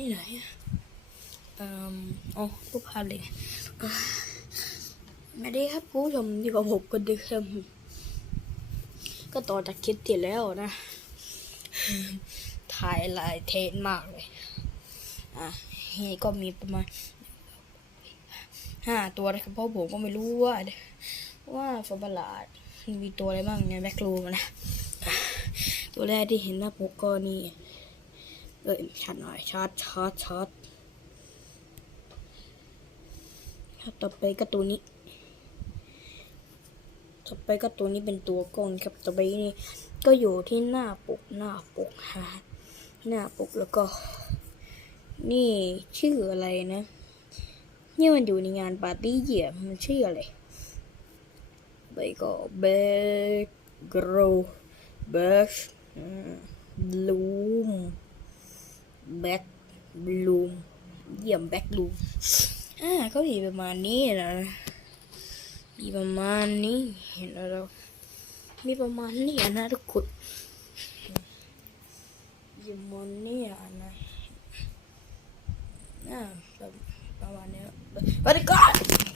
ที่ไหนอะเอ่ออ๋อรูปภาพเลยอ่าไม่ได้ครับผู้ชมที่กับผมก็ดีครับก็ต่อจากคลิปที่แล้วนะ ถ่ายหลายเทนมากเลย อะนี่ก็มีประมาณห้าตัวนะครับเพราะผมก็ไม่รู้ว่า ว่าฟอร์บลาดมีตัวอะไรบ้างในแบ็กลูมนะอะตัวแรกที่เห็นหน้าปกก็นี่ เอ้ยชัดหน่อยชัดชัดชัดครับต่อไปก็ตัวนี้ ต่อไปก็ตัวนี้เป็นตัวกล้องครับต่อไปนี่ก็อยู่ที่หน้าปกหน้าปกฮะหน้าปกแล้วก็ นี่ชื่ออะไรนะนี่มันอยู่ในงานปาร์ตี้เหยียบมันชื่ออะไรไปก็เบกโรเบชบลู บ็กบลูมเยี่ยมแบ็กบลูมอ่าก็มีประมาณนี้นะมีประมาณนี้เห็นแล้วมีประมาณนี้นะทุกคนมีประมาณนี้นะอ่าประมาณนี้ไปดีครับ